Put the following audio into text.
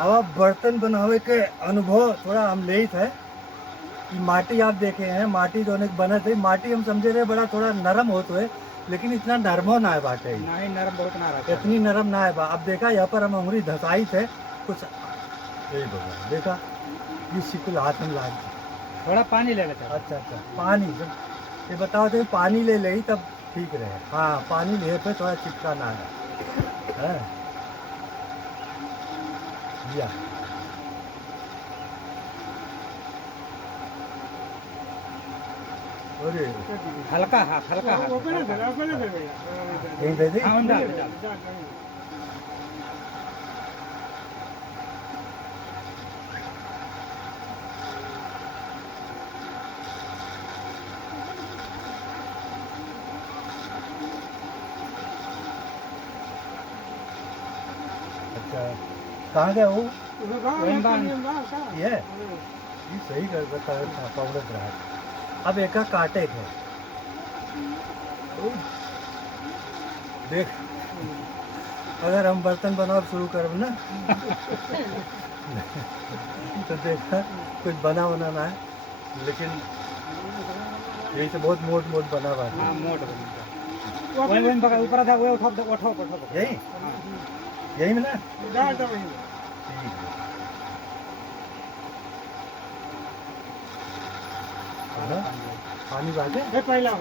अब बर्तन बनावे के अनुभव थोड़ा हम ले है कि माटी आप देखे हैं, माटी जो बने थे, माटी हम समझे रहे बड़ा थोड़ा नरम हो तो है, लेकिन इतना नरमो ना है बाटे, नहीं नरम बहुत ना रहता है। इतनी नरम ना है अब देखा यहाँ पर हम अंगुरी धसाई थे कुछ, यही बोला देखा ये सिकुल हाथ में लाग गई। थोड़ा पानी ले लेते हैं। अच्छा अच्छा, पानी ये बताओ तो पानी ले ले तब ठीक रहे। हाँ पानी ले पे थोड़ा चिपका ना है या अरे हल्का हाथ हल्का हाथ। यही दे दी। हाँ, डाल, डाल। अच्छा कहाँ गया वो? ये सही कर बता पाउडर रहा। अब एक काटे थे देख, अगर हम बर्तन बनाना शुरू करें ना तो देखा कुछ बना बनाना है, लेकिन यही से बहुत मोट मोट बना हुआ है। हाँ मोट बनता। वही पकड़ ऊपर था, वो उठाओ यही यही में ना पानी बाटे पहला